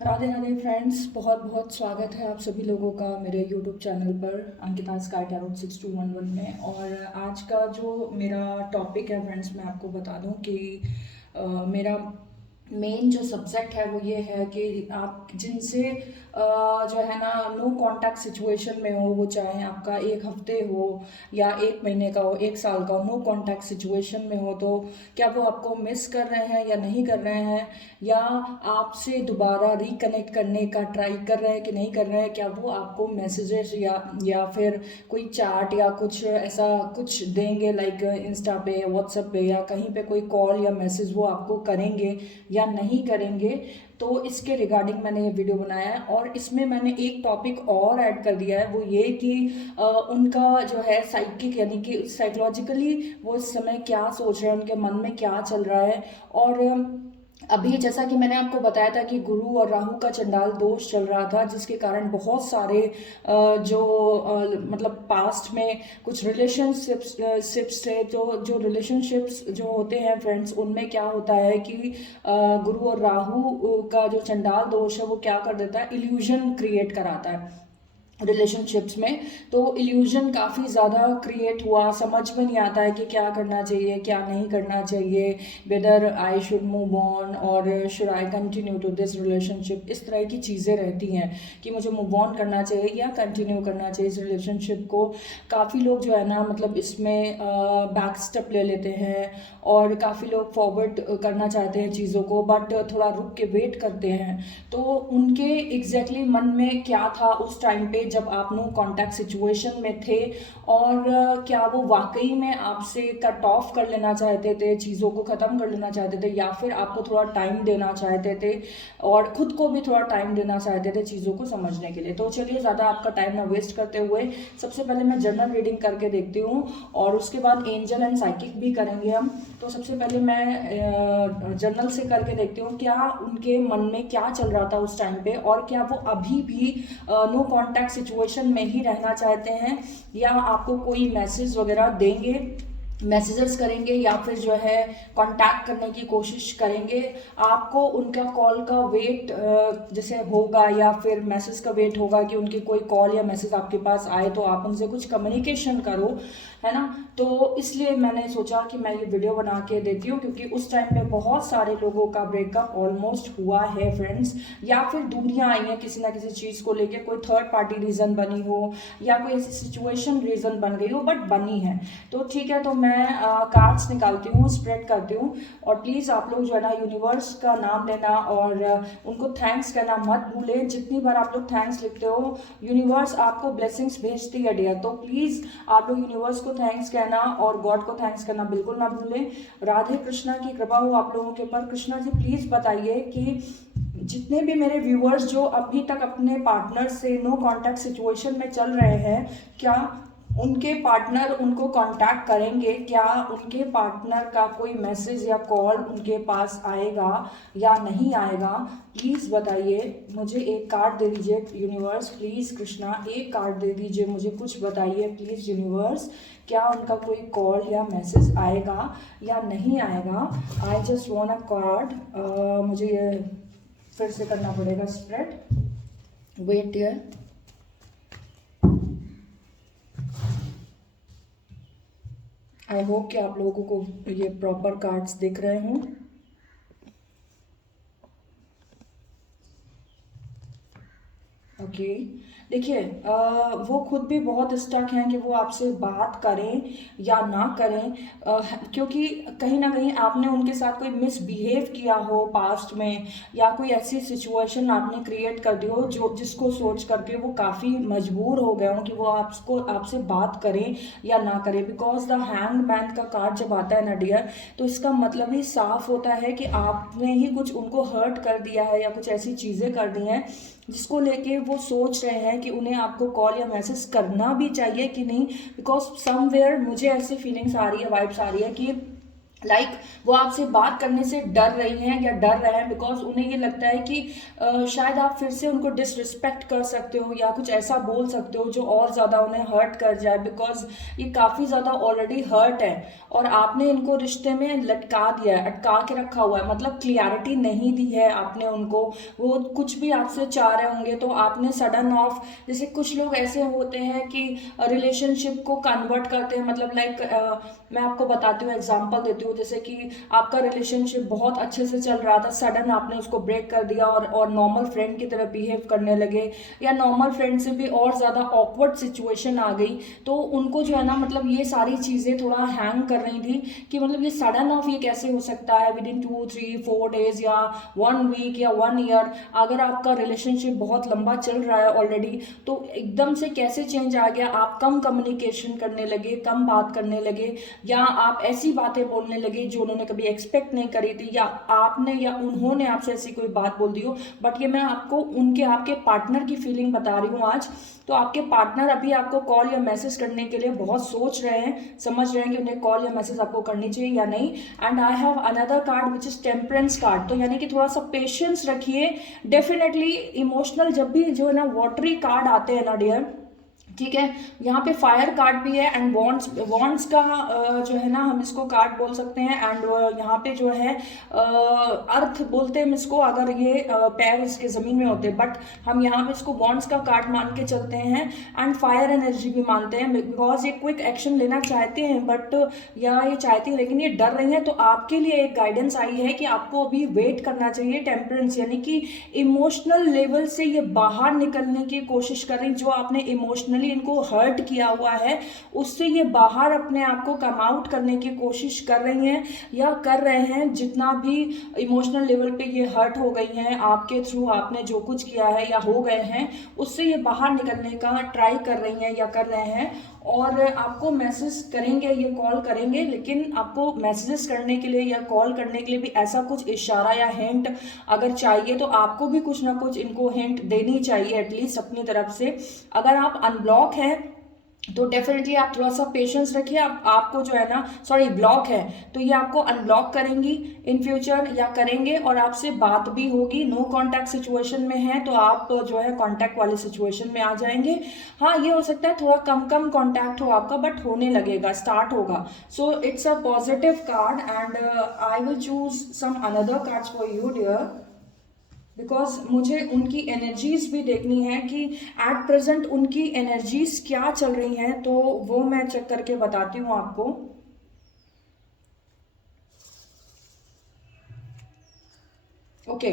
Radhe Radhe friends, बहुत बहुत स्वागत है आप सभी लोगों का मेरे यूट्यूब चैनल पर अंकिता स्काई टैरोट 6211 में। और आज का जो मेरा टॉपिक है फ्रेंड्स, मैं आपको बता दूं कि मेरा मेन जो सब्जेक्ट है वो ये है कि आप जिनसे जो है ना नो कांटेक्ट सिचुएशन में हो, वो चाहे आपका एक हफ्ते हो या एक महीने का हो, एक साल का हो, नो कांटेक्ट सिचुएशन में हो, तो क्या वो आपको मिस कर रहे हैं या नहीं कर रहे हैं, या आपसे दोबारा रिकनेक्ट करने का ट्राई कर रहे हैं कि नहीं कर रहे हैं, क्या वो आपको मैसेजेस या फिर कोई चैट या कुछ ऐसा कुछ देंगे, लाइक इंस्टा पे, व्हाट्सएप पे या कहीं पे कोई कॉल या मैसेज वो आपको करेंगे या नहीं करेंगे। तो इसके रिगार्डिंग मैंने ये वीडियो बनाया है। और इसमें मैंने एक टॉपिक और ऐड कर दिया है, वो ये कि उनका जो है साइकिक यानी कि साइकोलॉजिकली वो इस समय क्या सोच रहे हैं, उनके मन में क्या चल रहा है। और अभी जैसा कि मैंने आपको बताया था कि गुरु और राहु का चंडाल दोष चल रहा था, जिसके कारण बहुत सारे जो मतलब पास्ट में कुछ रिलेशनशिप्स थे, तो जो रिलेशनशिप्स जो होते हैं फ्रेंड्स, उनमें क्या होता है कि गुरु और राहु का जो चंडाल दोष है वो क्या कर देता है, इल्यूजन क्रिएट कराता है रिलेशनशिप्स में। तो इल्यूजन काफ़ी ज़्यादा क्रिएट हुआ, समझ में नहीं आता है कि क्या करना चाहिए क्या नहीं करना चाहिए, whether I should move on और should I continue to this relationship. इस तरह की चीज़ें रहती हैं कि मुझे मूव ऑन करना चाहिए या कंटिन्यू करना चाहिए इस रिलेशनशिप को। काफ़ी लोग जो है ना मतलब इसमें बैक स्टेप ले लेते हैं और काफ़ी लोग फॉरवर्ड करना चाहते हैं चीज़ों को, बट थोड़ा रुक के वेट करते हैं। तो उनके एग्जैक्टली मन में क्या था उस टाइम पे जब आप नो कांटेक्ट सिचुएशन में थे, और क्या वो वाकई में आपसे कट ऑफ कर लेना चाहते थे, चीज़ों को ख़त्म कर लेना चाहते थे, या फिर आपको थोड़ा टाइम देना चाहते थे और खुद को भी थोड़ा टाइम देना चाहते थे चीज़ों को समझने के लिए। तो चलिए ज़्यादा आपका टाइम ना वेस्ट करते हुए सबसे पहले मैं जनरल रीडिंग करके देखती हूँ और उसके बाद एंजल एंड साइकिक भी करेंगे हम। तो सबसे पहले मैं जनरल से करके देखती हूँ क्या उनके मन में क्या चल रहा था उस टाइम पे, और क्या वो अभी भी नो कांटेक्ट सिचुएशन में ही रहना चाहते हैं, या आपको कोई मैसेज वगैरह देंगे, मैसेजेस करेंगे, या फिर जो है कांटेक्ट करने की कोशिश करेंगे। आपको उनका कॉल का वेट जैसे होगा या फिर मैसेज का वेट होगा कि उनकी कोई कॉल या मैसेज आपके पास आए तो आप उनसे कुछ कम्युनिकेशन करो, है ना। तो इसलिए मैंने सोचा कि मैं ये वीडियो बना के देती हूँ, क्योंकि उस टाइम पे बहुत सारे लोगों का ब्रेकअप ऑलमोस्ट हुआ है फ्रेंड्स, या फिर दूरियां आई हैं किसी ना किसी चीज़ को लेके, कोई थर्ड पार्टी रीज़न बनी हो या कोई ऐसी सिचुएशन रीज़न बन गई हो, बट बनी है। तो ठीक है, तो मैं कार्ड्स निकालती हूँ, स्प्रेड करती हूँ। और प्लीज़ आप लोग जो है ना यूनिवर्स का नाम लेना और उनको थैंक्स कहना मत भूलें। जितनी बार आप लोग थैंक्स लिखते हो, यूनिवर्स आपको ब्लेसिंग्स भेजती है डियर। तो प्लीज़ आप लोग यूनिवर्स को थैंक्स कहना और गॉड को थैंक्स करना बिल्कुल ना भूलें। राधे कृष्णा की कृपा हो आप लोगों के ऊपर। कृष्णा जी प्लीज़ बताइए कि जितने भी मेरे व्यूअर्स जो अभी तक अपने पार्टनर से नो कांटेक्ट सिचुएशन में चल रहे हैं, क्या उनके पार्टनर उनको कांटेक्ट करेंगे, क्या उनके पार्टनर का कोई मैसेज या कॉल उनके पास आएगा या नहीं आएगा, प्लीज़ बताइए। मुझे एक कार्ड दे दीजिए यूनिवर्स, प्लीज़ कृष्णा एक कार्ड दे दीजिए मुझे, कुछ बताइए प्लीज़ यूनिवर्स। क्या उनका कोई कॉल या मैसेज आएगा या नहीं आएगा। I just want a card. मुझे ये फिर से करना पड़ेगा spread, wait year. I hope कि आप लोगों को ये प्रॉपर कार्ड्स दिख रहे हों। ओके, देखिए वो खुद भी बहुत स्टक हैं कि वो आपसे बात करें या ना करें, क्योंकि कहीं ना कहीं आपने उनके साथ कोई मिसबिहेव किया हो पास्ट में, या कोई ऐसी सिचुएशन आपने क्रिएट कर दी हो जो जिसको सोच करके वो काफ़ी मजबूर हो गए हों कि वो आपको आपसे बात करें या ना करें। बिकॉज द हैंग्ड मैन का कार्ड जब आता है ना डियर, तो इसका मतलब ही साफ होता है कि आपने ही कुछ उनको हर्ट कर दिया है या कुछ ऐसी चीज़ें कर दी हैं जिसको लेके वो सोच रहे हैं कि उन्हें आपको कॉल या मैसेज करना भी चाहिए कि नहीं। बिकॉज समवेयर मुझे ऐसी फीलिंग्स आ रही है, वाइब्स आ रही है कि वो आपसे बात करने से डर रही हैं या डर रहे हैं, बिकॉज उन्हें ये लगता है कि शायद आप फिर से उनको डिसरिस्पेक्ट कर सकते हो या कुछ ऐसा बोल सकते हो जो और ज़्यादा उन्हें हर्ट कर जाए, बिकॉज ये काफ़ी ज़्यादा ऑलरेडी हर्ट है और आपने इनको रिश्ते में लटका दिया है, अटका के रखा हुआ है, मतलब क्लियरिटी नहीं दी है आपने उनको। वो कुछ भी आपसे चाह रहे होंगे तो आपने सडन ऑफ, जैसे कुछ लोग ऐसे होते हैं कि रिलेशनशिप को कन्वर्ट करते हैं, मतलब मैं आपको बताती हूँ, एग्जांपल देती हूँ, जैसे कि आपका रिलेशनशिप बहुत अच्छे से चल रहा था, सडन आपने उसको ब्रेक कर दिया और नॉर्मल फ्रेंड की तरह बिहेव करने लगे, या नॉर्मल फ्रेंड से भी और ज़्यादा ऑकवर्ड सिचुएशन आ गई, तो उनको जो है ना, मतलब ये सारी चीज़ें थोड़ा हैंग कर रही थी कि मतलब ये सडन ऑफ ये कैसे हो सकता है विद इन 2 3 4 डेज या 1 वीक या 1 ईयर। अगर आपका रिलेशनशिप बहुत लंबा चल रहा है ऑलरेडी, तो एकदम से कैसे चेंज आ गया, आप कम कम्युनिकेशन करने लगे, कम बात करने लगे, या आप ऐसी बातें बोलने लगे जो उन्होंने कभी एक्सपेक्ट नहीं करी थी, या आपने या उन्होंने आपसे ऐसी कोई बात बोल दी हो। बट ये मैं आपको उनके आपके पार्टनर की फीलिंग बता रही हूँ आज। तो आपके पार्टनर अभी आपको कॉल या मैसेज करने के लिए बहुत सोच रहे हैं, समझ रहे हैं कि उन्हें कॉल या मैसेज आपको करनी चाहिए या नहीं। And I have another card which is temperance card, तो यानी कि थोड़ा सा पेशेंस रखिए। डेफिनेटली इमोशनल जब भी जो है ना वाटरी कार्ड आते हैं ना डियर, ठीक है, यहाँ पे फायर कार्ड भी है एंड वॉन्ड्स, वॉन्ड्स का जो है ना हम इसको कार्ड बोल सकते हैं, एंड यहाँ पे जो है अर्थ बोलते हैं हम इसको, अगर ये पैर इसके ज़मीन में होते हैं, बट हम यहाँ पे इसको वॉन्ड्स का कार्ड मान के चलते हैं एंड फायर एनर्जी भी मानते हैं, बिकॉज ये क्विक एक्शन लेना चाहते हैं, बट या ये चाहती है लेकिन ये डर रही हैं। तो आपके लिए एक गाइडेंस आई है कि आपको अभी वेट करना चाहिए, टेम्परेंस, यानी कि इमोशनल लेवल से ये बाहर निकलने की कोशिश कर रही, जो आपने इमोशनली इनको हर्ट किया हुआ है उससे ये बाहर अपने आप को कम आउट करने की कोशिश कर रही हैं या कर रहे हैं। जितना भी इमोशनल लेवल पे ये हर्ट हो गई हैं आपके थ्रू, आपने जो कुछ किया है या हो गए हैं, उससे ये बाहर निकलने का ट्राई कर रही हैं या कर रहे हैं। और आपको मैसेज करेंगे, ये कॉल करेंगे, लेकिन आपको मैसेजेस करने के लिए या कॉल करने के लिए भी ऐसा कुछ इशारा या हिंट अगर चाहिए तो आपको भी कुछ ना कुछ इनको हिंट देनी चाहिए एटलीस्ट अपनी तरफ से। अगर आप अनब्लॉक हैं तो डेफिनेटली आप थोड़ा सा पेशेंस रखिए, आपको जो है ना, सॉरी ब्लॉक है तो ये आपको अनब्लॉक करेंगी इन फ्यूचर या करेंगे, और आपसे बात भी होगी। नो कांटेक्ट सिचुएशन में है तो आप जो है कांटेक्ट वाले सिचुएशन में आ जाएंगे। हाँ, ये हो सकता है थोड़ा कम कम कांटेक्ट हो आपका, बट होने लगेगा, स्टार्ट होगा। So it's a positive card and I will choose some another cards for you dear, because मुझे उनकी एनर्जीज भी देखनी है कि एट प्रेजेंट उनकी एनर्जीज क्या चल रही हैं, तो वो मैं चेक करके बताती हूँ आपको। ओके,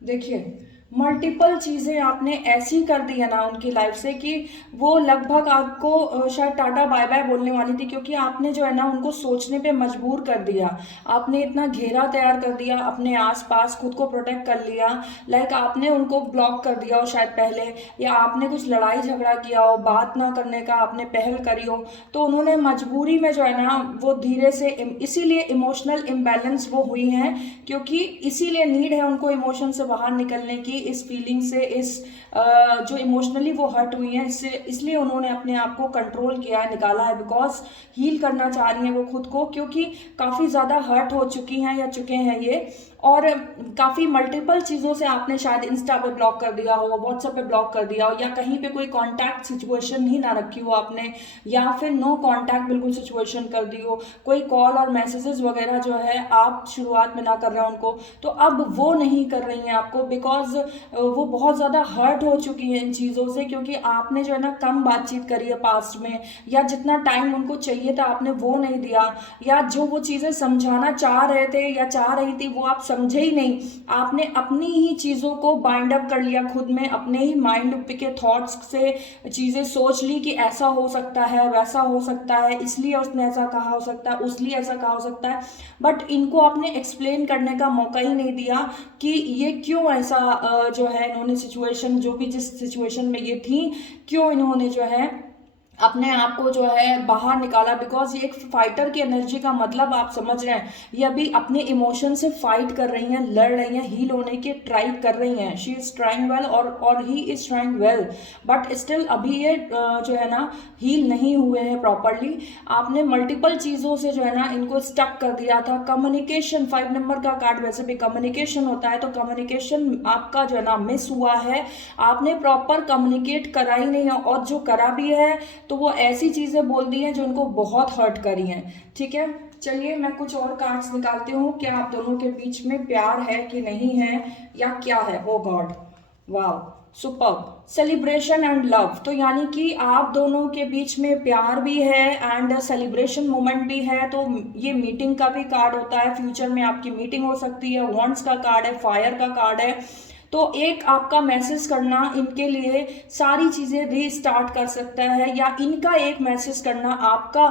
देखिए मल्टीपल चीज़ें आपने ऐसी कर दी है ना उनकी लाइफ से कि वो लगभग आपको शायद टाटा बाय बाय बोलने वाली थी, क्योंकि आपने जो है ना उनको सोचने पे मजबूर कर दिया। आपने इतना घेरा तैयार कर दिया अपने आसपास, खुद को प्रोटेक्ट कर लिया, लाइक आपने उनको ब्लॉक कर दिया हो शायद पहले, या आपने कुछ लड़ाई झगड़ा किया हो, बात ना करने का आपने पहल करी हो, तो उन्होंने मजबूरी में जो है ना वो धीरे से, इसीलिए इमोशनल इम्बैलेंस वो हुई हैं, क्योंकि इसीलिए नीड है उनको इमोशन से बाहर निकलने की, इस फीलिंग से, इस जो इमोशनली वो हर्ट हुई हैं इससे, इसलिए उन्होंने अपने आप को कंट्रोल किया है, निकाला है, बिकॉज हील करना चाह रही हैं वो खुद को, क्योंकि काफ़ी ज़्यादा हर्ट हो चुकी हैं या चुके हैं ये। और काफ़ी मल्टीपल चीज़ों से आपने शायद इंस्टा पे ब्लॉक कर दिया हो, व्हाट्सएप पे ब्लॉक कर दिया हो, या कहीं पे कोई कांटेक्ट सिचुएशन ही ना रखी हो आपने, या फिर नो कांटेक्ट बिल्कुल सिचुएशन कर दी हो, कोई कॉल और मैसेजेस वगैरह जो है आप शुरुआत में ना कर रहे हो उनको, तो अब वो नहीं कर रही हैं आपको, बिकॉज वो बहुत ज़्यादा हर्ट हो चुकी हैं इन चीज़ों से, क्योंकि आपने जो है ना कम बातचीत करी है पास्ट में, या जितना टाइम उनको चाहिए था आपने वो नहीं दिया, या जो वो चीज़ें समझाना चाह रहे थे या चाह रही थी वो आप समझे ही नहीं। आपने अपनी ही चीज़ों को बाइंड अप कर लिया खुद में, अपने ही माइंड के थॉट्स से चीज़ें सोच ली कि ऐसा हो सकता है, वैसा हो सकता है, इसलिए उसने ऐसा कहा हो सकता है, उसलिए ऐसा कहा हो सकता है, बट इनको आपने एक्सप्लेन करने का मौका ही नहीं दिया कि ये क्यों ऐसा जो है इन्होंने सिचुएशन, जो भी जिस सिचुएशन में ये थी, क्यों इन्होंने जो है अपने आप को जो है बाहर निकाला, बिकॉज ये एक फाइटर की एनर्जी का मतलब आप समझ रहे हैं, ये अभी अपने इमोशन से फाइट कर रही हैं, लड़ रही हैं, हील होने की ट्राई कर रही हैं। शी इज ट्राइंग वेल और he is trying well, but still अभी ये जो है ना हील नहीं हुए हैं प्रॉपरली। आपने मल्टीपल चीज़ों से जो है ना इनको स्टक कर दिया था। कम्युनिकेशन, 5 नंबर का कार्ड वैसे भी कम्युनिकेशन होता है, तो कम्युनिकेशन आपका जो है ना मिस हुआ है। आपने प्रॉपर कम्युनिकेट करा ही नहीं है, और जो करा भी है तो वो ऐसी चीज़ें बोल दी हैं जो उनको बहुत हर्ट करी हैं। ठीक है, चलिए मैं कुछ और कार्ड्स निकालती हूँ। क्या आप दोनों के बीच में प्यार है कि नहीं है, या क्या है? ओ गॉड, वाह, सुपर, सेलिब्रेशन एंड लव। तो यानी कि आप दोनों के बीच में प्यार भी है एंड सेलिब्रेशन मोमेंट भी है। तो ये मीटिंग का भी कार्ड होता है, फ्यूचर में आपकी मीटिंग हो सकती है। वॉन्ड्स का कार्ड है, फायर का कार्ड है। तो एक आपका मैसेज करना इनके लिए सारी चीज़ें रीस्टार्ट कर सकता है, या इनका एक मैसेज करना आपका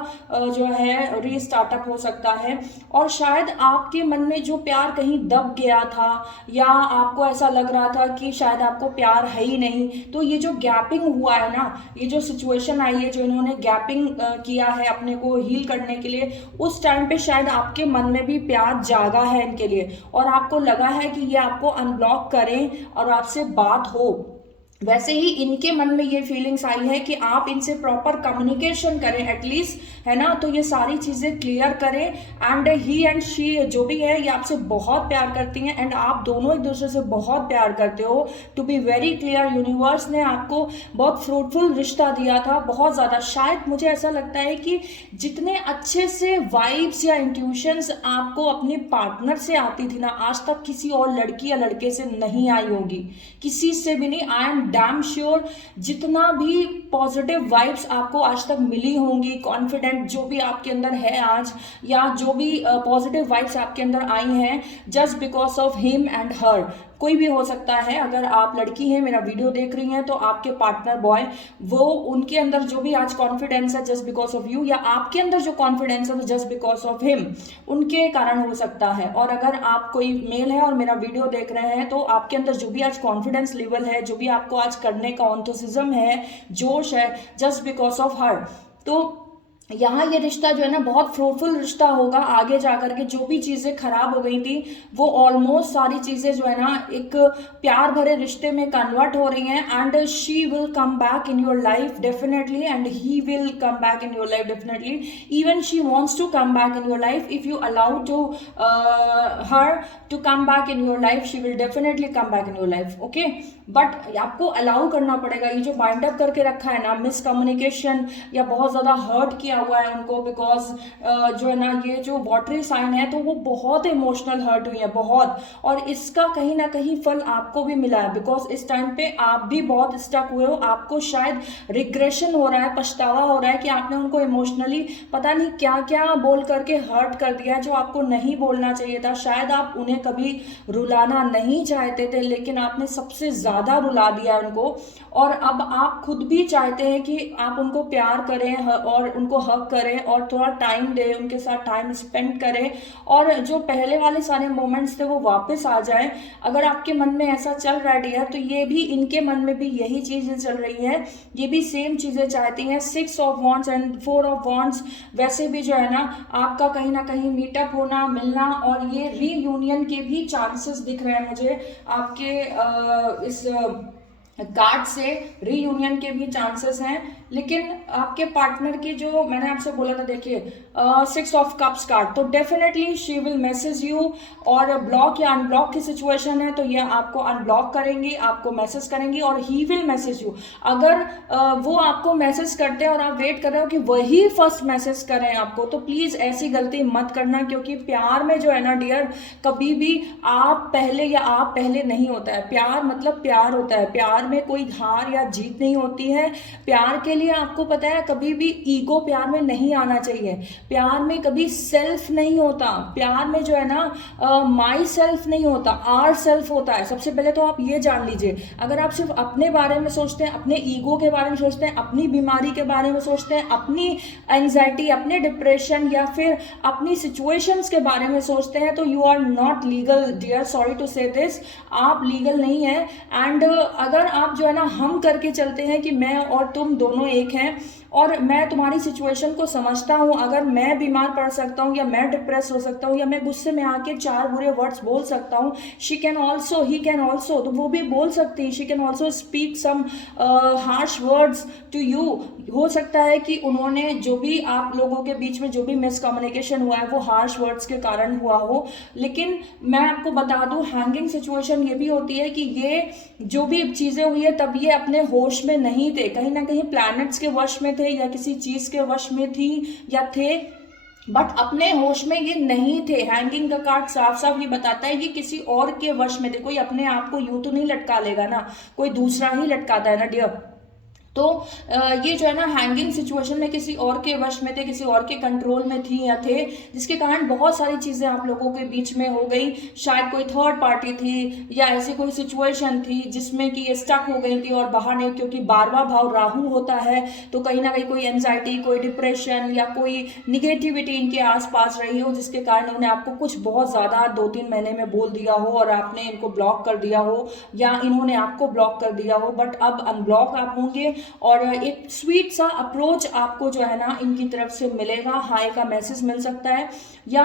जो है रीस्टार्टअप हो सकता है। और शायद आपके मन में जो प्यार कहीं दब गया था, या आपको ऐसा लग रहा था कि शायद आपको प्यार है ही नहीं, तो ये जो गैपिंग हुआ है ना, ये जो सिचुएशन आई है, जो इन्होंने गैपिंग किया है अपने को हील करने के लिए, उस टाइम पे शायद आपके मन में भी प्यार जागा है इनके लिए, और आपको लगा है कि ये आपको अनब्लॉक करें और आपसे बात हो। वैसे ही इनके मन में ये फीलिंग्स आई है कि आप इनसे प्रॉपर कम्युनिकेशन करें एटलीस्ट, है ना, तो ये सारी चीज़ें क्लियर करें। एंड ही एंड शी जो भी है, ये आपसे बहुत प्यार करती हैं, एंड आप दोनों एक दूसरे से बहुत प्यार करते हो। To be very clear, universe ने आपको बहुत फ्रूटफुल रिश्ता दिया था, बहुत ज़्यादा। शायद मुझे ऐसा लगता है कि जितने अच्छे से वाइब्स या इंट्यूशंस आपको अपने पार्टनर से आती थी ना, आज तक किसी और लड़की या लड़के से नहीं आई होगी, किसी से भी नहीं। आई एम डैम श्योर जितना भी पॉजिटिव वाइब्स आपको आज तक मिली होंगी, कॉन्फिडेंट जो भी आपके अंदर है आज, या जो भी पॉजिटिव वाइब्स आपके अंदर आई हैं, just because of him and her. कोई भी हो सकता है, अगर आप लड़की हैं मेरा वीडियो देख रही हैं, तो आपके पार्टनर बॉय, वो उनके अंदर जो भी आज कॉन्फिडेंस है जस्ट बिकॉज ऑफ यू, या आपके अंदर जो कॉन्फिडेंस है जस्ट बिकॉज ऑफ हिम, उनके कारण हो सकता है। और अगर आप कोई मेल है और मेरा वीडियो देख रहे हैं, तो आपके अंदर जो भी आज कॉन्फिडेंस लेवल है, जो भी आपको आज करने का ऑन्थोसिज्म है, जोश है, जस्ट बिकॉज ऑफ हर। तो यहाँ ये रिश्ता जो है ना बहुत फ्रूटफुल रिश्ता होगा आगे जाकर के। जो भी चीज़ें खराब हो गई थी, वो ऑलमोस्ट सारी चीज़ें जो है ना एक प्यार भरे रिश्ते में कन्वर्ट हो रही हैं। And she will come back in your life definitely, and he will come back in your life definitely. Even she wants to come back in your life, if you allow to her to come back in your life, she will definitely come back in your life. Okay, but आपको allow करना पड़ेगा। ये जो bind up करके रखा है ना, miscommunication या बहुत ज़्यादा हर्ट किया हुआ है उनको, बिकॉज जो है ना ये जो वाटरी साइन है, तो वो बहुत इमोशनल हर्ट हुई है, बहुत। और इसका कहीं ना कहीं फल आपको भी मिला है, बिकॉज इस टाइम पे आप भी बहुत स्टक हुए हो। आपको शायद रिग्रेशन हो रहा है, पछतावा हो रहा है कि आपने उनको इमोशनली पता नहीं क्या क्या बोल करके हर्ट कर दिया, जो आपको नहीं बोलना चाहिए था। शायद आप उन्हें कभी रुलाना नहीं चाहते थे, लेकिन आपने सबसे ज़्यादा रुला दिया उनको। और अब आप खुद भी चाहते हैं कि आप उनको प्यार करें और उनको हक करें और थोड़ा टाइम दें, उनके साथ टाइम स्पेंड करें, और जो पहले वाले सारे मोमेंट्स थे वो वापस आ जाए। अगर आपके मन में ऐसा चल रहा है डियर, तो ये भी इनके मन में भी यही चीज़ें चल रही है, ये भी सेम चीज़ें चाहती हैं। 6 of wands and 4 of wands वैसे भी जो है ना आपका कहीं ना कहीं मीटअप होना, मिलना, और ये रीयूनियन के भी चांसेस दिख रहे हैं मुझे आपके इस कार्ड से। रीयूनियन के भी चांसेस हैं, लेकिन आपके पार्टनर की जो मैंने आपसे बोला था, देखिए 6 ऑफ कप्स कार्ड, तो definitely she will message you. और ब्लॉक या अनब्लॉक की सिचुएशन है, तो ये आपको अनब्लॉक करेंगी, आपको मैसेज करेंगी, और ही विल मैसेज यू। अगर वो आपको मैसेज करते हैं और आप वेट कर रहे हो कि वही फर्स्ट मैसेज करें आपको, तो प्लीज़ ऐसी गलती मत करना, क्योंकि प्यार में जो है ना डियर, कभी भी आप पहले या आप पहले नहीं होता है। प्यार मतलब प्यार होता है, प्यार में कोई हार या जीत नहीं होती है। प्यार के लिए आपको पता है कभी भी ईगो प्यार में नहीं आना चाहिए। प्यार में कभी सेल्फ नहीं होता, प्यार में जो है ना माई सेल्फ नहीं होता, आर सेल्फ होता है। सबसे पहले तो आप ये जान लीजिए। अगर आप सिर्फ अपने बारे में सोचते हैं, अपने ईगो के बारे में सोचते हैं, अपनी बीमारी के बारे में सोचते हैं, अपनी एंजाइटी, अपने डिप्रेशन या फिर अपनी सिचुएशंस के बारे में सोचते हैं, तो you are not legal dear, sorry to say this, आप लीगल नहीं है। एंड अगर आप जो है ना हम करके चलते हैं कि मैं और तुम दोनों एक हैं, और मैं तुम्हारी सिचुएशन को समझता हूँ। अगर मैं बीमार पड़ सकता हूँ या मैं डिप्रेस हो सकता हूँ या मैं गुस्से में आके 4 बुरे वर्ड्स बोल सकता हूँ, she can also, he can also, तो वो भी बोल सकती है, she can also speak some harsh words to you. हो सकता है कि उन्होंने जो भी आप लोगों के बीच में जो भी मिसकम्युनिकेशन हुआ है वो हार्श वर्ड्स के कारण हुआ हो। लेकिन मैं आपको बता दूं, हैंगिंग सिचुएशन ये भी होती है कि ये जो भी चीज़ें हुई है तब ये अपने होश में नहीं थे, कहीं ना कहीं प्लैनेट्स के वश में थे या किसी चीज़ के वश में थी या थे, बट अपने होश में ये नहीं थे। हैंगिंग का कार्ड साफ साफ ये बताता है ये किसी और के वश में थे। कोई अपने आप को यूं तो नहीं लटका लेगा ना, कोई दूसरा ही लटकाता है ना डियर। तो ये जो है ना हैंगिंग सिचुएशन में किसी और के वश में थे, किसी और के कंट्रोल में थी या थे, जिसके कारण बहुत सारी चीज़ें आप लोगों के बीच में हो गई। शायद कोई थर्ड पार्टी थी या ऐसी कोई सिचुएशन थी जिसमें कि ये स्टक हो गई थी और बाहर नहीं, क्योंकि 12वां भाव राहु होता है तो कहीं ना कहीं कोई एंजाइटी, कोई डिप्रेशन या कोई निगेटिविटी इनके आसपास रही हो, जिसके कारण उन्होंने आपको कुछ बहुत ज़्यादा 2-3 महीने में बोल दिया हो और आपने इनको ब्लॉक कर दिया हो या इन्होंने आपको ब्लॉक कर दिया हो। बट अब अनब्लॉक आप होंगे और एक स्वीट सा अप्रोच आपको जो है ना इनकी तरफ से मिलेगा। हाय का मैसेज मिल सकता है या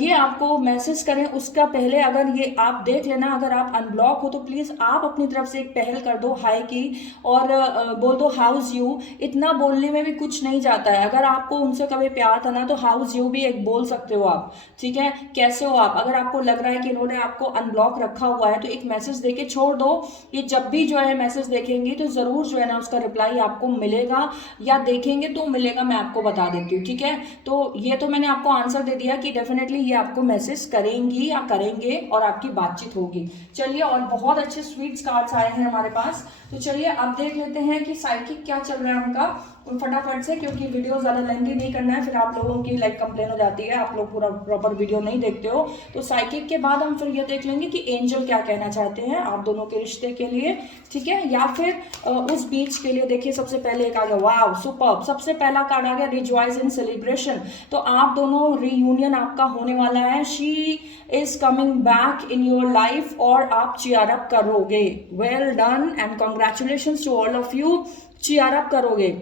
ये आपको मैसेज करें उसका पहले अगर ये आप देख लेना, अगर आप अनब्लॉक हो तो प्लीज़ आप अपनी तरफ से एक पहल कर दो हाय की और बोल दो हाउस यू। इतना बोलने में भी कुछ नहीं जाता है। अगर आपको उनसे कभी प्यार था ना तो हाउस यू भी एक बोल सकते हो आप, ठीक है, कैसे हो आप। अगर आपको लग रहा है कि इन्होंने आपको अनब्लॉक रखा हुआ है तो एक मैसेज देके छोड़ दो। ये जब भी जो है मैसेज देखेंगी तो ज़रूर जो है ना उसका रिप्लाई आपको मिलेगा या देखेंगे तो मिलेगा, मैं आपको बता देती हूँ, ठीक है। तो ये तो मैंने आपको आंसर दे दिया कि डेफिनेटली ये आपको मैसेज करेंगी या करेंगे और आपकी बातचीत होगी। चलिए, और बहुत अच्छे स्वीट्स कार्ड्स आए हैं हमारे पास, तो चलिए अब देख लेते हैं कि साइकिक क्या चल रहा है उनका फटाफट से, क्योंकि वीडियो ज़्यादा लेंथी नहीं करना है, फिर आप लोगों की लाइक कंप्लेन हो जाती है, आप लोग पूरा प्रॉपर वीडियो नहीं देखते हो। तो साइकिक के बाद हम फिर ये देख लेंगे कि एंजल क्या कहना चाहते हैं आप दोनों के रिश्ते के लिए, ठीक है, या फिर उस बीच के लिए। देखिए सबसे पहले एक आ गया, वाव सुपर्ब, सबसे पहला कार्ड आ गया रिजॉइस इन सेलिब्रेशन। तो आप दोनों रीयूनियन आपका होने वाला है। She is coming back in your life और आप चीयर अप करोगे। Well done and congratulations to all of you, cheer up करोगे।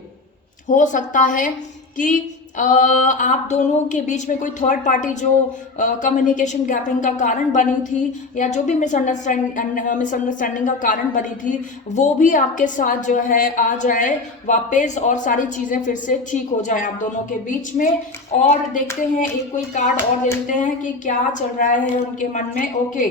हो सकता है कि आप दोनों के बीच में कोई थर्ड पार्टी जो कम्युनिकेशन गैपिंग का कारण बनी थी या जो भी मिसअंडरस्टैंडिंग का कारण बनी थी वो भी आपके साथ जो है आ जाए वापस और सारी चीज़ें फिर से ठीक हो जाए आप दोनों के बीच में। और देखते हैं एक कोई कार्ड और दे देते हैं कि क्या चल रहा है उनके मन में। Okay,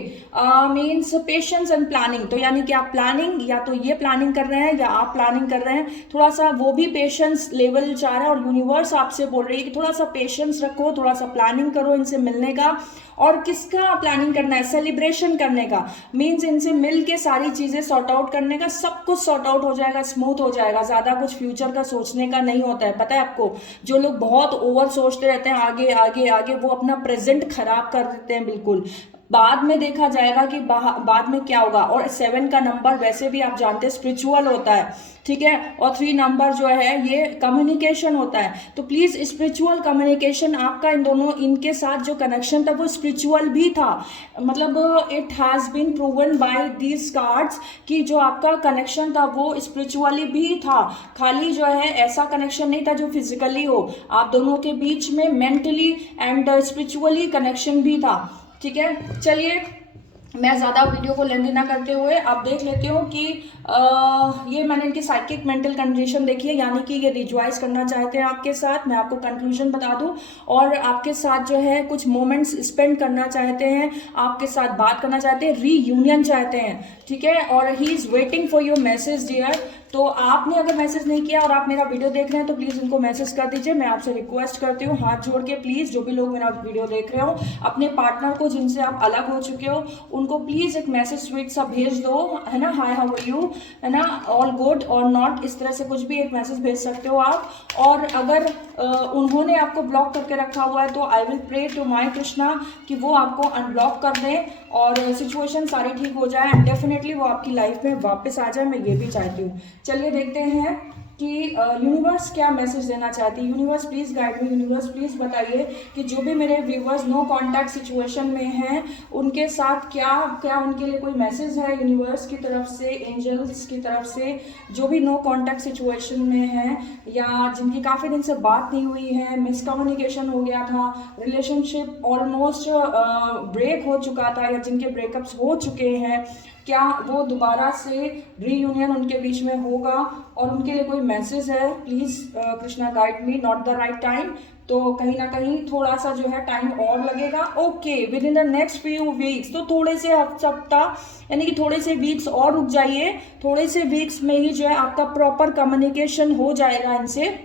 means patience and planning. तो यानी कि आप प्लानिंग, या तो ये प्लानिंग कर रहे हैं या आप प्लानिंग कर रहे हैं, थोड़ा सा वो भी पेशेंस लेवल चाह रहा है और यूनिवर्स आपसे बोल रही है कि थोड़ा सा पेशेंस रखो, थोड़ा सा प्लानिंग करो इनसे मिलने का। और किसका प्लानिंग करना है? सेलिब्रेशन करने का, मीन्स इनसे मिल के सारी चीज़ें सॉर्ट आउट करने का। सब कुछ सॉर्ट आउट हो जाएगा, स्मूथ हो जाएगा, ज़्यादा कुछ फ्यूचर का सोचने का नहीं होता है। पता है आपको, जो लोग बहुत ओवर सोचते रहते हैं आगे आगे आगे, वो अपना प्रेजेंट खराब कर देते हैं बिल्कुल। बाद में देखा जाएगा कि बाद में क्या होगा। और 7 का नंबर वैसे भी आप जानते हैं स्पिरिचुअल होता है, ठीक है, और 3 नंबर जो है ये कम्युनिकेशन होता है। तो प्लीज़ स्पिरिचुअल कम्युनिकेशन आपका इन दोनों, इनके साथ जो कनेक्शन था वो स्पिरिचुअल भी था। मतलब it has been proven by these cards कि जो आपका कनेक्शन था वो स्पिरिचुअली भी था। खाली जो है ऐसा कनेक्शन नहीं था जो फिजिकली हो, आप दोनों के बीच में मेंटली एंड स्पिरिचुअली कनेक्शन भी था, ठीक है। चलिए, मैं ज़्यादा वीडियो को लेंदी ना करते हुए आप देख लेती हूँ कि ये मैंने इनकी साइकिक मेंटल कंडीशन देखी है, यानी कि ये रिजॉइस करना चाहते हैं आपके साथ। मैं आपको कंक्लूजन बता दूँ, और आपके साथ जो है कुछ मोमेंट्स स्पेंड करना चाहते हैं, आपके साथ बात करना चाहते हैं, रीयूनियन चाहते हैं, ठीक है। और he is waiting for your message dear. तो आपने अगर मैसेज नहीं किया और आप मेरा वीडियो देख रहे हैं तो प्लीज़ इनको मैसेज कर दीजिए। मैं आपसे रिक्वेस्ट करती हूँ हाथ जोड़ के, प्लीज़ जो भी लोग मेरा वीडियो देख रहे हो, अपने पार्टनर को जिनसे आप अलग हो चुके हो उनको प्लीज़ एक मैसेज स्वीट सा भेज दो, है ना, हाय हाउ आर यू, है ना, ऑल गुड और नॉट, इस तरह से कुछ भी एक मैसेज भेज सकते हो आप। और अगर उन्होंने आपको ब्लॉक करके रखा हुआ है तो I will pray to my Krishna कि वो आपको अनब्लॉक कर दें और सिचुएशन सारी ठीक हो जाए एंड डेफिनेटली वो आपकी लाइफ में वापस आ जाए। मैं ये भी चाहती हूँ। चलिए देखते हैं कि यूनिवर्स क्या मैसेज देना चाहती है। Universe please guide me, universe please बताइए कि जो भी मेरे व्यूवर्स नो कांटेक्ट सिचुएशन में हैं उनके साथ क्या क्या उनके लिए कोई मैसेज है यूनिवर्स की तरफ से, एंजल्स की तरफ से, जो भी नो कांटेक्ट सिचुएशन में हैं या जिनकी काफ़ी दिन से बात नहीं हुई है, मिसकम्युनिकेशन हो गया था, रिलेशनशिप ऑलमोस्ट ब्रेक हो चुका था या जिनके ब्रेकअप्स हो चुके हैं, क्या वो दोबारा से रीयूनियन उनके बीच में होगा और उनके लिए कोई मैसेज है। Please Krishna guide me, not the right time, तो कहीं ना कहीं थोड़ा सा जो है टाइम और लगेगा। Okay, with in the next few weeks, तो थोड़े से सप्ताह यानी कि थोड़े से वीक्स और रुक जाइए, थोड़े से वीक्स में ही जो है आपका प्रॉपर कम्युनिकेशन हो जाएगा इनसे,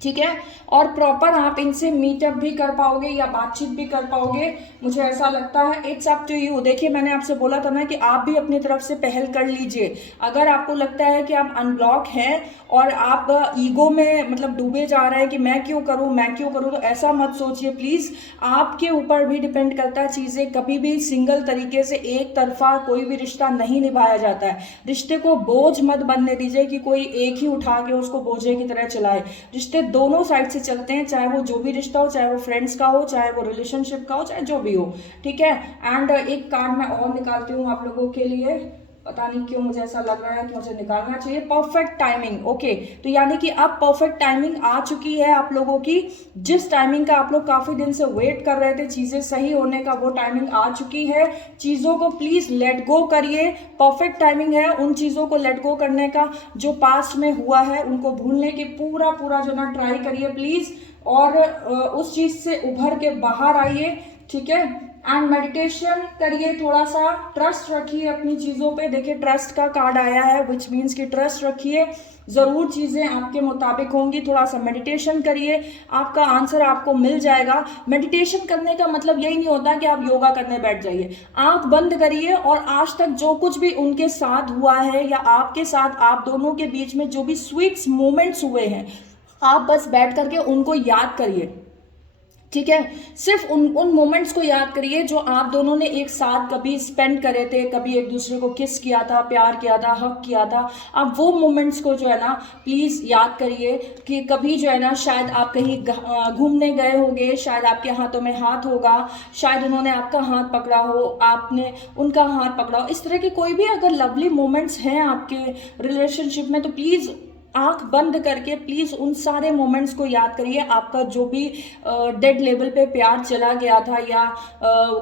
ठीक है, और प्रॉपर आप इनसे मीटअप भी कर पाओगे या बातचीत भी कर पाओगे, मुझे ऐसा लगता है। It's up to you. देखिए, मैंने आपसे बोला था ना कि आप भी अपनी तरफ से पहल कर लीजिए। अगर आपको लगता है कि आप अनब्लॉक हैं और आप ईगो में मतलब डूबे जा रहे हैं कि मैं क्यों करूं मैं क्यों करूं, तो ऐसा मत सोचिए प्लीज़। आपके ऊपर भी डिपेंड करता है चीज़ें, कभी भी सिंगल तरीके से एक तरफा कोई भी रिश्ता नहीं निभाया जाता है। रिश्ते को बोझ मत बनने दीजिए कि कोई एक ही उठा के उसको बोझे की तरह चलाए। रिश्ते दोनों साइड से चलते हैं, चाहे वो जो भी रिश्ता हो, चाहे वो फ्रेंड्स का हो, चाहे वो रिलेशनशिप का हो, चाहे जो भी हो, ठीक है। एंड एक कार्ड मैं और निकालती हूँ आप लोगों के लिए, पता नहीं क्यों मुझे ऐसा लग रहा है कि मुझे निकालना चाहिए। Perfect timing. ओके, तो यानी कि अब परफेक्ट टाइमिंग आ चुकी है आप लोगों की। जिस टाइमिंग का आप लोग काफी दिन से वेट कर रहे थे चीजें सही होने का, वो टाइमिंग आ चुकी है। चीजों को प्लीज लेट गो करिए। परफेक्ट टाइमिंग है उन चीजों को लेट गो करने का जो पास्ट में हुआ है, उनको भूलने की पूरा पूरा जो ना ट्राई करिए प्लीज, और उस चीज से उभर के बाहर आइए, ठीक है। एंड मेडिटेशन करिए, थोड़ा सा ट्रस्ट रखिए अपनी चीज़ों पे। देखिए, ट्रस्ट का कार्ड आया है, विच मीन्स कि ट्रस्ट रखिए, ज़रूर चीज़ें आपके मुताबिक होंगी। थोड़ा सा मेडिटेशन करिए, आपका आंसर आपको मिल जाएगा। मेडिटेशन करने का मतलब यही नहीं होता कि आप योगा करने बैठ जाइए। आंख बंद करिए और आज तक जो कुछ भी उनके साथ हुआ है या आपके साथ, आप दोनों के बीच में जो भी स्वीट्स मोमेंट्स हुए हैं, आप बस बैठ करके उनको याद करिए, ठीक है। सिर्फ उन मोमेंट्स को याद करिए जो आप दोनों ने एक साथ कभी स्पेंड करे थे, कभी एक दूसरे को किस किया था, प्यार किया था, हक किया था। आप वो मोमेंट्स को जो है ना प्लीज़ याद करिए कि कभी जो है ना शायद आप कहीं घूमने गए होंगे, शायद आपके हाथों में हाथ होगा, शायद उन्होंने आपका हाथ पकड़ा हो, आपने उनका हाथ पकड़ा हो। इस तरह के कोई भी अगर लवली मोमेंट्स हैं आपके रिलेशनशिप में, तो प्लीज़ आंख बंद करके प्लीज उन सारे मोमेंट्स को याद करिए। आपका जो भी डेड लेवल पे प्यार चला गया था या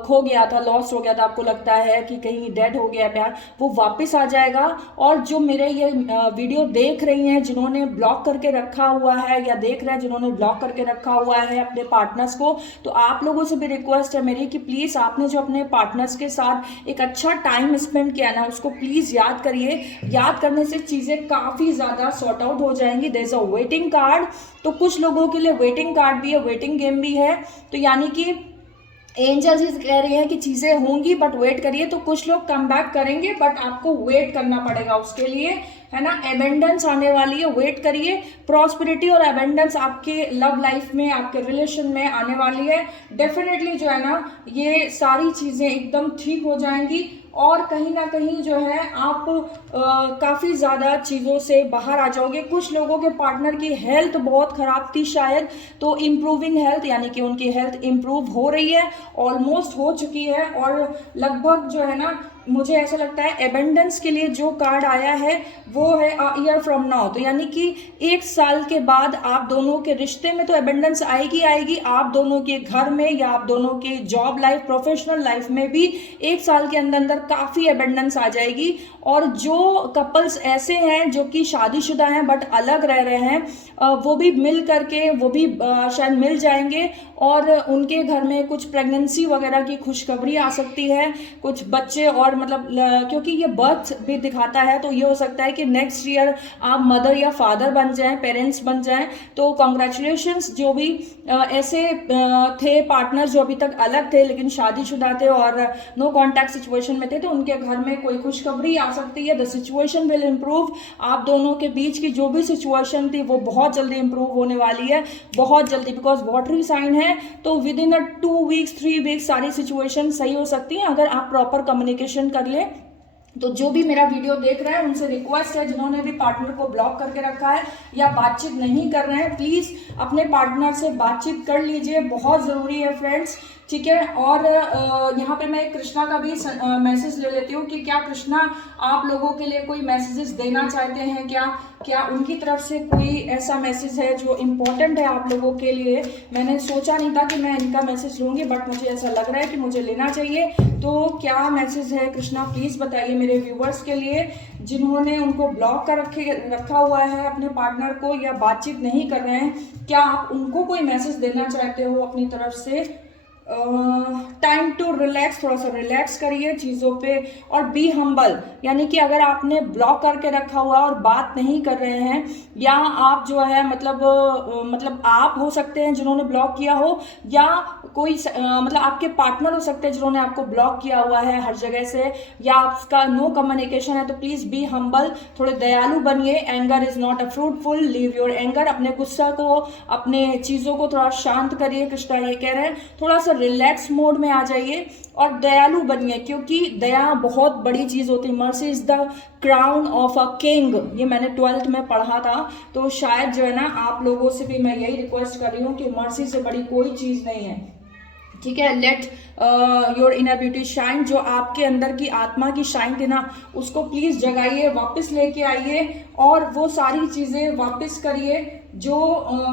खो गया था, लॉस हो गया था, आपको लगता है कि कहीं डेड हो गया प्यार, वो वापस आ जाएगा। और जो मेरे ये वीडियो देख रही हैं जिन्होंने ब्लॉक करके रखा हुआ है या देख रहे हैं जिन्होंने ब्लॉक करके रखा हुआ है अपने पार्टनर्स को, तो आप लोगों से भी रिक्वेस्ट है मेरी कि प्लीज आपने जो अपने पार्टनर्स के साथ एक अच्छा टाइम स्पेंड किया ना, उसको प्लीज याद करिए। याद करने से चीजें काफी ज्यादा सॉर्ट आउट हो जाएंगी। There is a waiting card, तो कुछ लोगों के लिए वेटिंग कार्ड भी है, वेटिंग गेम भी है। तो यानी कि एंजल्स ही कह रही हैं कि चीजें होंगी बट वेट करिए। तो कुछ लोग कम बैक करेंगे बट आपको वेट करना पड़ेगा उसके लिए, है ना। एबेंडेंस आने वाली है, वेट करिए। प्रॉस्पेरिटी और एबेंडेंस आपके लव लाइफ में, आपके रिलेशन में आने वाली है। डेफिनेटली जो है ना ये सारी चीजें एकदम ठीक हो जाएंगी और कहीं ना कहीं जो है आप काफ़ी ज़्यादा चीज़ों से बाहर आ जाओगे। कुछ लोगों के पार्टनर की हेल्थ बहुत ख़राब थी शायद, तो इम्प्रूविंग हेल्थ यानी कि उनकी हेल्थ इम्प्रूव हो रही है, ऑलमोस्ट हो चुकी है। और लगभग जो है ना मुझे ऐसा लगता है एबेंडेंस के लिए जो कार्ड आया है वो है ईयर फ्रॉम नाउ। तो यानी कि 1 साल के बाद आप दोनों के रिश्ते में तो एबेंडेंस आएगी आएगी, आप दोनों के घर में या आप दोनों के जॉब लाइफ, प्रोफेशनल लाइफ में भी 1 साल के अंदर अंदर काफ़ी एबेंडेंस आ जाएगी। और जो कपल्स ऐसे हैं जो कि शादीशुदा हैं बट अलग रह रहे हैं, वो भी मिल करके वो भी शायद मिल जाएंगे और उनके घर में कुछ प्रेगनेंसी वगैरह की खुशखबरी आ सकती है, कुछ बच्चे और मतलब क्योंकि ये बर्थ भी दिखाता है, तो ये हो सकता है कि नेक्स्ट ईयर आप मदर या फादर बन जाएं, पेरेंट्स बन जाएं। तो कॉन्ग्रेचुलेशंस जो भी ऐसे थे पार्टनर जो अभी तक अलग थे लेकिन शादीशुदा थे और नो कॉन्टैक्ट सिचुएशन में थे, तो उनके घर में कोई खुशखबरी आ सकती है। The situation will improve. आप दोनों के बीच की जो भी सिचुएशन थी वो बहुत जल्दी इम्प्रूव होने वाली है, बहुत जल्दी, बिकॉज वाटरी साइन है। तो विद इन 2 वीक्स 3 वीक्स सारी सिचुएशन सही हो सकती है अगर आप प्रॉपर कम्युनिकेशन कर ले तो जो भी मेरा वीडियो देख रहे हैं उनसे रिक्वेस्ट है, जिन्होंने भी पार्टनर को ब्लॉक करके रखा है या बातचीत नहीं कर रहे हैं, प्लीज अपने पार्टनर से बातचीत कर लीजिए, बहुत जरूरी है फ्रेंड्स, ठीक है। और यहाँ पे मैं कृष्णा का भी मैसेज ले लेती हूँ कि क्या कृष्णा आप लोगों के लिए कोई मैसेजेस देना चाहते हैं, क्या उनकी तरफ से कोई ऐसा मैसेज है जो इम्पोर्टेंट है आप लोगों के लिए। मैंने सोचा नहीं था कि मैं इनका मैसेज लूंगी, बट मुझे ऐसा लग रहा है कि मुझे लेना चाहिए। तो क्या मैसेज है कृष्णा, प्लीज बताइए मेरे व्यूवर्स के लिए, जिन्होंने उनको ब्लॉक कर रखा हुआ है अपने पार्टनर को या बातचीत नहीं कर रहे हैं, क्या आप उनको कोई मैसेज देना चाहते हो अपनी तरफ से। टाइम टू रिलैक्स, थोड़ा सा रिलैक्स करिए चीज़ों पे और बी हम्बल, यानी कि अगर आपने ब्लॉक करके रखा हुआ और बात नहीं कर रहे हैं, या आप जो है मतलब आप हो सकते हैं जिन्होंने ब्लॉक किया हो, या कोई मतलब आपके पार्टनर हो सकते हैं जिन्होंने आपको ब्लॉक किया हुआ है हर जगह से, या आपका नो कम्युनिकेशन है, तो प्लीज बी हम्बल, थोड़े दयालु बनिए। Anger is not a fruitful, leave your anger, अपने गुस्सा को, अपने चीज़ों को थोड़ा शांत करिए, कृष्णा ये कह रहे हैं। थोड़ा सा रिलैक्स मोड में आ जाइए और दयालु बनिए, क्योंकि दया बहुत बड़ी चीज होती है। Mercy is the crown of a king, ये मैंने 12th में पढ़ा था। तो शायद जो है ना आप लोगों से भी मैं यही रिक्वेस्ट कर रही हूँ कि मर्सी से बड़ी कोई चीज नहीं है, ठीक है। Let your inner beauty shine, जो आपके अंदर की आत्मा की शाइन थी ना, उसको प्लीज जगाइए, वापस लेके आइए और वो सारी चीजें वापस करिए जो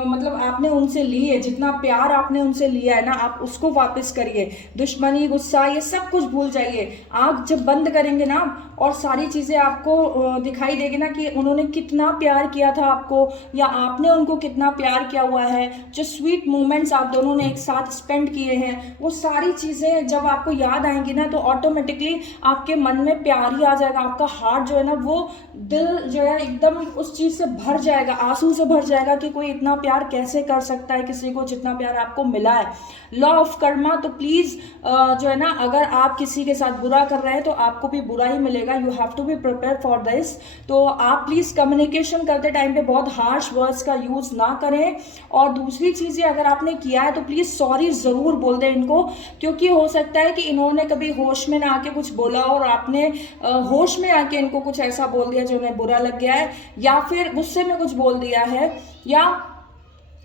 मतलब आपने उनसे ली है, जितना प्यार आपने उनसे लिया है ना, आप उसको वापस करिए। दुश्मनी, गुस्सा, ये सब कुछ भूल जाइए। आँख जब बंद करेंगे ना और सारी चीज़ें आपको दिखाई देगी ना कि उन्होंने कितना प्यार किया था आपको या आपने उनको कितना प्यार किया हुआ है, जो स्वीट मोमेंट्स आप दोनों ने एक साथ स्पेंड किए हैं, वो सारी चीज़ें जब आपको याद आएंगी ना, तो ऑटोमेटिकली आपके मन में प्यार ही आ जाएगा। आपका हार्ट जो है ना, वो दिल जो है एकदम उस चीज़ से भर जाएगा, आंसू से भर जाएगा कि कोई इतना प्यार कैसे कर सकता है किसी को, जितना प्यार आपको मिला है। लॉ ऑफ कर्मा, तो प्लीज जो है ना, अगर आप किसी के साथ बुरा कर रहे हैं तो आपको भी बुरा ही मिलेगा। You have to be prepare for this. तो आप प्लीज कम्युनिकेशन करते टाइम पे बहुत हार्श वर्ड्स का यूज ना करें। और दूसरी चीजें, अगर आपने किया है तो प्लीज सॉरी जरूर बोल दें इनको, क्योंकि हो सकता है कि इन्होंने कभी होश में ना आके कुछ बोला और आपने होश में आके इनको कुछ ऐसा बोल दिया जो उन्हें बुरा लग गया है, या फिर गुस्से में कुछ बोल दिया है, या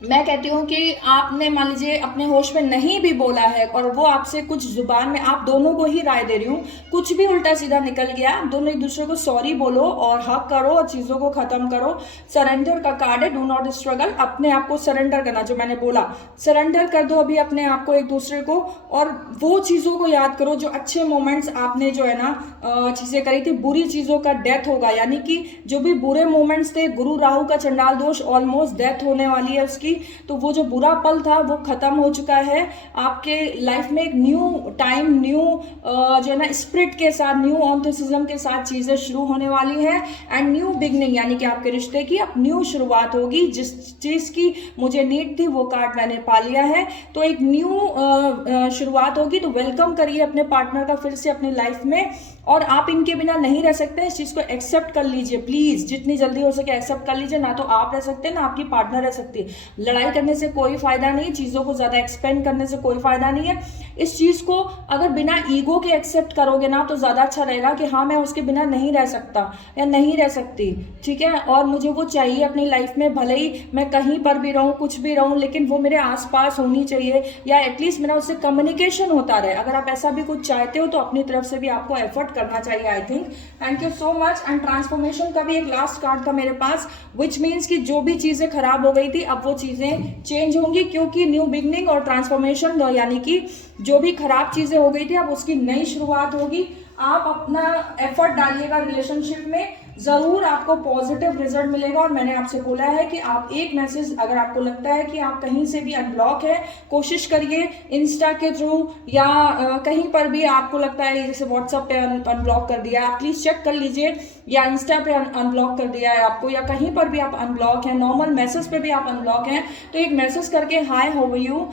मैं कहती हूँ कि आपने मान लीजिए अपने होश में नहीं भी बोला है और वो आपसे कुछ जुबान में, आप दोनों को ही राय दे रही हूँ, कुछ भी उल्टा सीधा निकल गया, दोनों एक दूसरे को सॉरी बोलो और हक करो और चीज़ों को ख़त्म करो। सरेंडर का कार्ड है, डू नॉट स्ट्रगल, अपने आप को सरेंडर करना, जो मैंने बोला सरेंडर कर दो अभी अपने आप को एक दूसरे को, और वो चीज़ों को याद करो जो अच्छे मोमेंट्स आपने जो है ना चीज़ें करी थी। बुरी चीज़ों का डेथ होगा, यानी कि जो भी बुरे मोमेंट्स थे, गुरु राहु का चंडाल दोष, ऑलमोस्ट डेथ होने वाली है उसकी, तो वो जो बुरा पल था वो खत्म हो चुका है। आपके लाइफ में एक न्यू टाइम, न्यू जो है ना स्पिरिट के साथ, न्यू ऑन्थोसिज्म के साथ चीजें शुरू होने वाली हैं, एंड न्यू बिगनिंग, यानी कि आपके रिश्ते की अब न्यू शुरुआत होगी। जिस चीज की मुझे नीड थी वो कार्ड मैंने पा लिया है, तो एक न्यू शुरुआत होगी। तो वेलकम करिए अपने पार्टनर का फिर से अपनी लाइफ में, और आप इनके बिना नहीं रह सकते। इस चीज को एक्सेप्ट कर लीजिए प्लीज, जितनी जल्दी हो सके एक्सेप्ट कर लीजिए। ना तो आप रह सकते हैं ना आपकी पार्टनर रह सकती है। लड़ाई करने से कोई फायदा नहीं, चीजों को ज्यादा एक्सपेंड करने से कोई फायदा नहीं है। इस चीज को अगर बिना ईगो के एक्सेप्ट करोगे ना तो ज्यादा अच्छा रहेगा कि हाँ मैं उसके बिना नहीं रह सकता या नहीं रह सकती, ठीक है, और मुझे वो चाहिए अपनी लाइफ में, भले ही मैं कहीं पर भी रहूं, कुछ भी रहूं, लेकिन वो मेरे आसपास होनी चाहिए, या एटलीस्ट मेरा उससे कम्युनिकेशन होता रहे। अगर आप ऐसा भी कुछ चाहते हो तो अपनी तरफ से भी आपको एफर्ट करना चाहिए, I think. Thank you so much. And transformation का भी एक लास्ट कार्ड था मेरे पास, विच मीन्स कि जो भी चीजें खराब हो गई थी अब वो चीजें चेंज होंगी, क्योंकि न्यू बिगनिंग और ट्रांसफॉर्मेशन, यानी कि जो भी खराब चीजें हो गई थी अब उसकी नई शुरुआत होगी। आप अपना एफर्ट डालिएगा रिलेशनशिप में, जरूर आपको पॉजिटिव रिजल्ट मिलेगा। और मैंने आपसे बोला है कि आप एक मैसेज, अगर आपको लगता है कि आप कहीं से भी अनब्लॉक है, कोशिश करिए इंस्टा के थ्रू या कहीं पर भी आपको लगता है, जैसे व्हाट्सएप पे अनब्लॉक कर दिया, आप प्लीज चेक कर लीजिए, या इंस्टा पे अनब्लॉक कर दिया है आपको, या कहीं पर भी आप अनब्लॉक है, नॉर्मल मैसेज पे भी आप अनब्लॉक हैं, तो एक मैसेज करके hi how are you,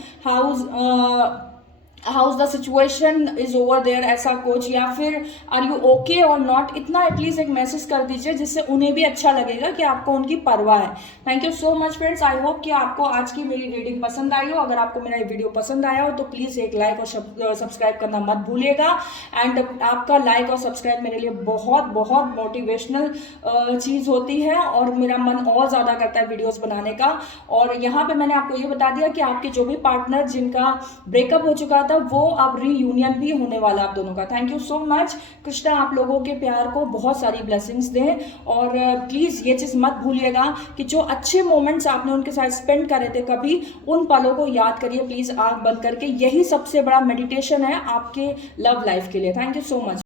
house the situation is over there, ऐसा कुछ, या फिर आर यू ओके और नॉट, इतना एटलीस्ट एक मैसेज कर दीजिए जिससे उन्हें भी अच्छा लगेगा कि आपको उनकी परवाह है। Thank you so much friends, I hope कि आपको आज की मेरी रीडिंग पसंद आई हो। अगर आपको मेरा वीडियो पसंद आया हो तो प्लीज़ एक लाइक और सब्सक्राइब करना मत भूलिएगा। एंड आपका लाइक और सब्सक्राइब मेरे लिए बहुत बहुत मोटिवेशनल चीज़ होती है और मेरा मन और ज़्यादा करता है वीडियोज़ बनाने का। और यहाँ पे मैंने आपको ये बता दिया कि आपके जो भी पार्टनर जिनका ब्रेकअप हो चुका था वो अब रीयूनियन भी होने वाला आप दोनों का। Thank you so much. Krishna आप लोगों के प्यार को बहुत सारी ब्लेसिंग्स दें। और प्लीज़ ये चीज़ मत भूलिएगा कि जो अच्छे मोमेंट्स आपने उनके साथ स्पेंड करे थे कभी, उन पलों को याद करिए प्लीज़ आंख बंद करके। यही सबसे बड़ा मेडिटेशन है आपके लव लाइफ के लिए। Thank you so much.